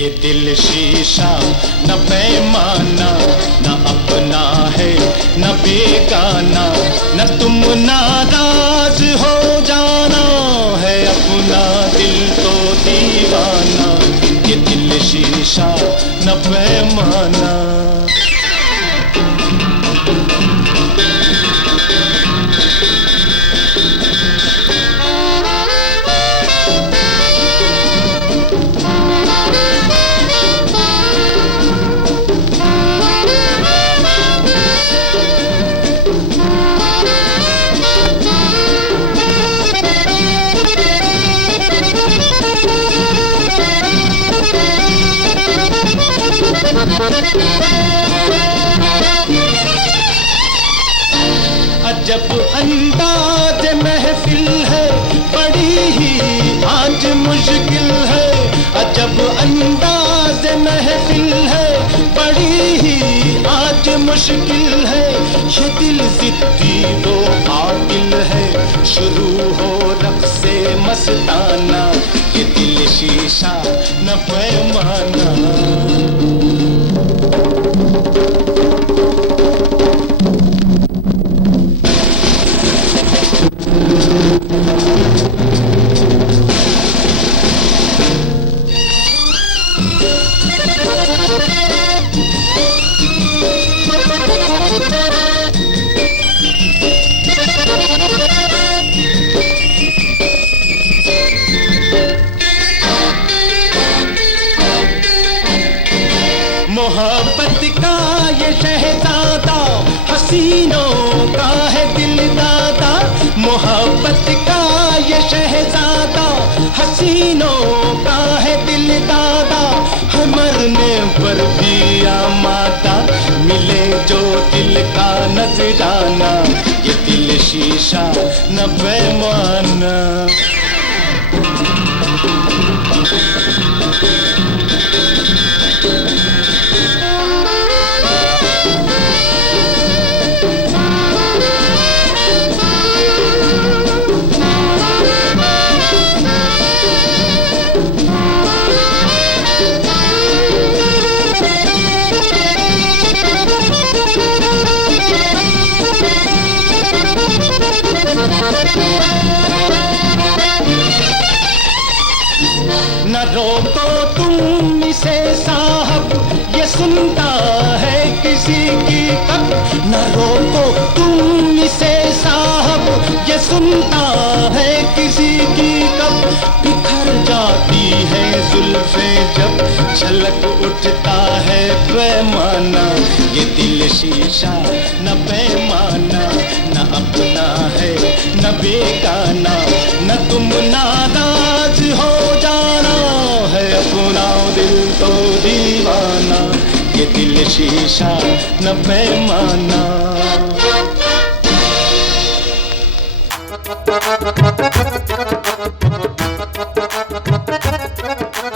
ये दिल शीशा न पैमाना, न अपना है न बेगाना, न तुम नाराज हो जाना है अपना दिल तो दीवाना। ये दिल शीशा न पैमाना। अजब अंदाज महफिल है, बड़ी ही आज मुश्किल है। अजब अंदाज महफिल है, बड़ी ही आज मुश्किल है। ये दिल जिद्दी वो आदिल है, शुरू हो रक़्से मस्ताना। ये दिल शीशा न पैमाना। मोहब्बत का ये शहजादा, हसीनों का है दिल दादा। मोहब्बत का ये शहजादा, हसीनों का है दिल दादा। है मरने पर भी आमादा, मिले जो दिल का नजराना। ये दिल शीशा न पैमाना। न रोको तुम इसे साहब, ये सुनता है किसी की कब। न रोको तुम इसे साहब, ये सुनता है किसी की कब। बिखर जाती है जुल्फे जब, झलक उठता है पैमाना। ये दिल शीशा न पैमाना, न अपना है न बेगाना, न तुम नाराज हो जाना है अपना दिल तो दीवाना। ये दिल शीशा न पैमाना।